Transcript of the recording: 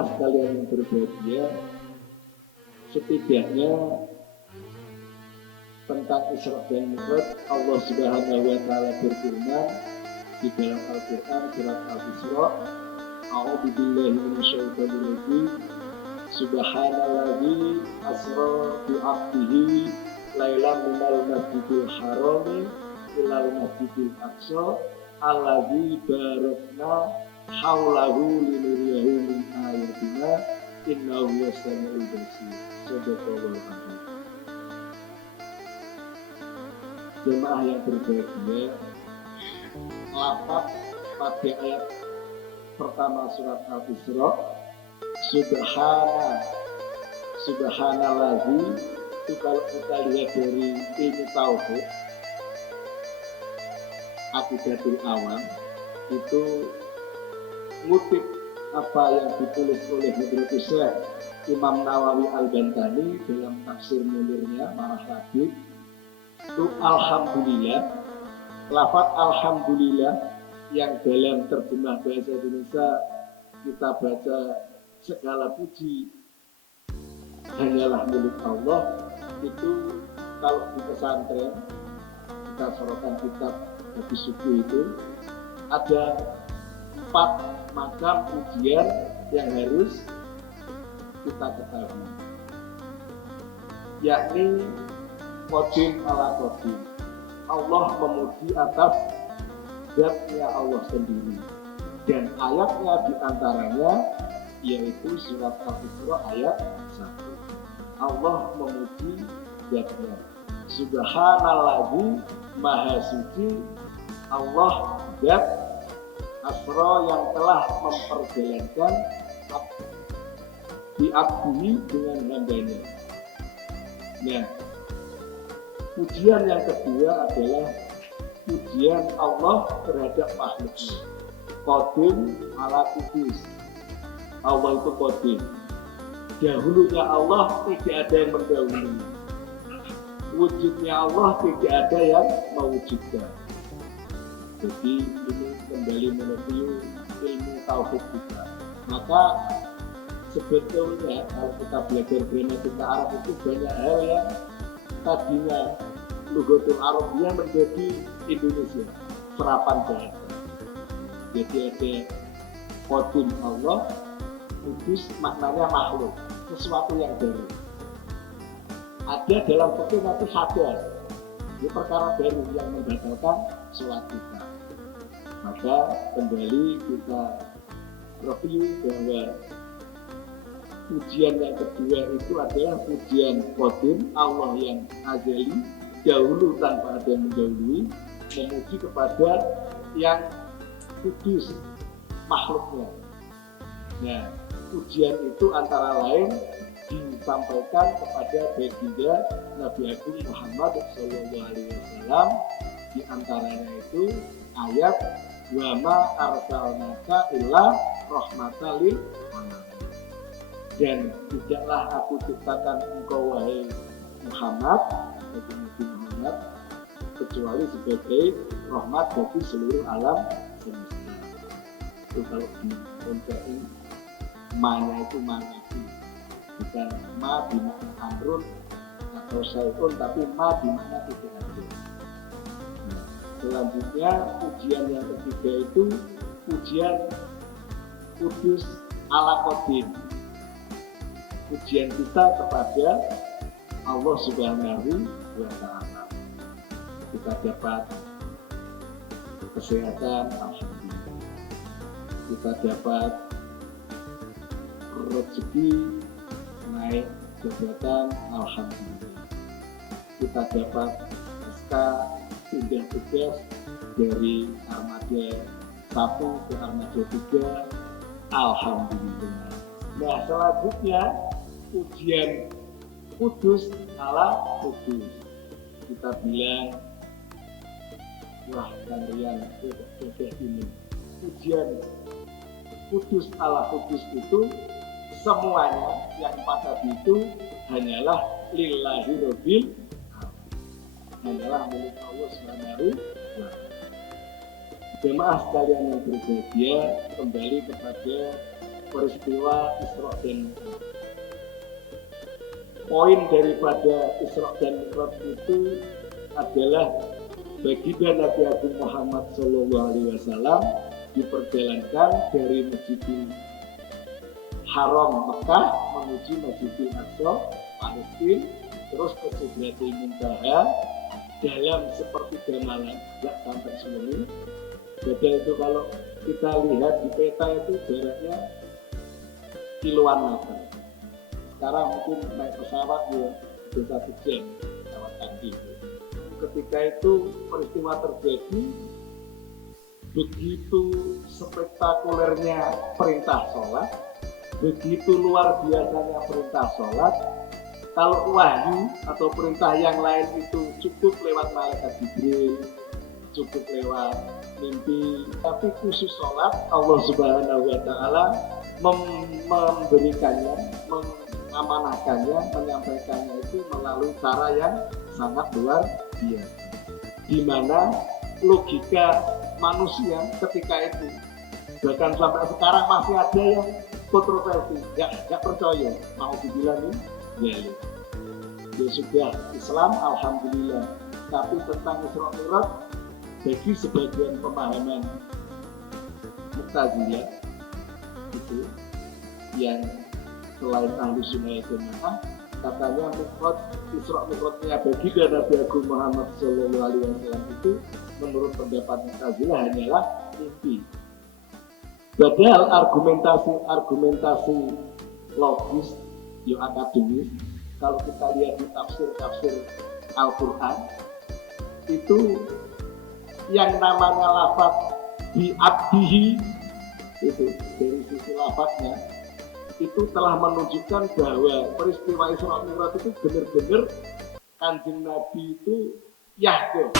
Jemaah sekalian yang berbahagia, setidaknya tentang Isra dan Mi'raj Allah Subhanahu wa taala berfirman di dalam Al-Qur'an surat Al-Isra, A'udzubillahi minasyaitonir rajim. Subhanalladzi asra bi 'abdihi lailan minal masjidil harami ilal masjidil aqsa alladzi barakna haulahu linuriyahu min ayatina innahu was-sami'ul basir. Sadaqallahul azim. Jemaah yang berbahagia, lafaz pada ayat pertama surat Al-Isra, Subhanalladzi, itu kalau kita lihat dari ilmu tauhid Aqidatul Awam, itu ngutip apa yang ditulis oleh Hadratus Syekh Imam Nawawi Al-Bantani dalam tafsir Munirnya Marah Labib. Itu alhamdulillah, lafaz alhamdulillah yang dalam terjemah bahasa Indonesia kita baca segala puji hanyalah milik Allah. Itu kalau di pesantren kita sorokan kitab habis subuh itu ada 4 macam pujian yang harus kita ketahui, yakni Qadim ala Qadim, Allah memuji atas zatnya Allah sendiri, dan ayatnya diantaranya yaitu surat Al-Isra ayat 1. Allah memuji zatnya, Subhanalladzi, maha suci Allah zat asra yang telah memperjalankan diabdihi dengan hambanya. Nah, pujian yang kedua adalah pujian Allah terhadap makhluknya. Qadim ala Qudus, Allah itu Qadim, dahulunya Allah tidak ada yang mendahului, wujudnya Allah tidak ada yang mewujudkan. Jadi ini kembali menuju ilmu tauhid kita. Maka sebetulnya kalau kita belajar gramatika Arab itu banyak hal yang tadinya Lughatul Arabiyah menjadi Indonesia, serapan bahasa. Jadi ada Qadim Allah, Qudus maknanya makhluk, sesuatu yang baru. Ada dalam fikih nanti hadar, ini perkara baru yang membatalkan sholat kita. Maka kembali kita review bahwa pujian yang kedua itu adalah pujian Qadim, Allah yang azali, dahulu tanpa ada yang mendahului, memuji kepada yang kudus, makhluknya. Nah, pujian itu antara lain disampaikan kepada baginda Nabi Agung Muhammad SAW, di antaranya itu ayat wa ma arsalnaka illa rahmatan lil alamin. Dan tidaklah aku ciptakan engkau wahai Muhammad, Nabi Muhammad, kecuali sebagai rahmat bagi seluruh alam semesta. Itu kalau di konteks mana itu mana itu, bukan ma bimakna amrun atau syai'un, tapi ma bimakna tidak ada. Nah, selanjutnya pujian yang ketiga itu pujian Qudus ala Qadim, pujian kita kepada Allah Subhanahu wa ta'ala. Kita dapat kesehatan, alhamdulillah. Kita dapat rezeki, naik jabatan, alhamdulillah. Kita dapat SK pindah tugas dari armada 1 ke armada 3, alhamdulillah. Nah, selanjutnya pujian Qudus ala Qudus. Kita bilang, wah kalian sudah ini. Pujian Qudus ala Qudus itu semuanya yang 4 tadi itu hanyalah lillahi rabbil alamin, hanyalah milik Allah Subhanahu wa ta'ala. Jemaah sekalian yang berbahagia, kembali kepada peristiwa Isra dan Mi'raj. Poin daripada Isra dan Mi'raj itu adalah baginda Nabi Agung Muhammad SAW diperjalankan dari Masjidil Haram Mekah menuju Masjidil Aqsa Palestina, terus ke Sidratul Muntaha dalam sepertiga malam, nggak sampai semenit. Padahal itu kalau kita lihat di peta itu jaraknya kiloan meter. Sekarang mungkin naik pesawat ya bisa 1 jam pesawat kaki. Ketika itu peristiwa terjadi, begitu spektakulernya perintah sholat, begitu luar biasanya perintah sholat. Kalau wahyu atau perintah yang lain itu cukup lewat malaikat Jibril, cukup lewat mimpi, tapi khusus sholat Allah Subhanahu wa Ta'ala memberikannya, mengamanahkannya, menyampaikannya itu melalui cara yang sangat luar biasa, di mana logika manusia ketika itu bahkan sampai sekarang masih ada yang kontroversi, nggak percaya, mau dibilang ini ya sudah Islam alhamdulillah, tapi tentang Isra Mi'raj bagi sebagian pemahaman Mu'tazilah itu yang selain ahli sunnah wal jamaah, katanya Isra Mi'rajnya baginda Nabi Agung Muhammad SAW itu menurut pendapat Mu'tazilah hanyalah mimpi. Padahal argumentasi logis, akademis, kalau kita lihat di tafsir Al-Quran, itu yang namanya lafaz bi abdihi, itu dari sisi lafaznya itu telah menunjukkan bahwa peristiwa Isra Mi'raj itu benar-benar Kanjeng Nabi itu Yahya.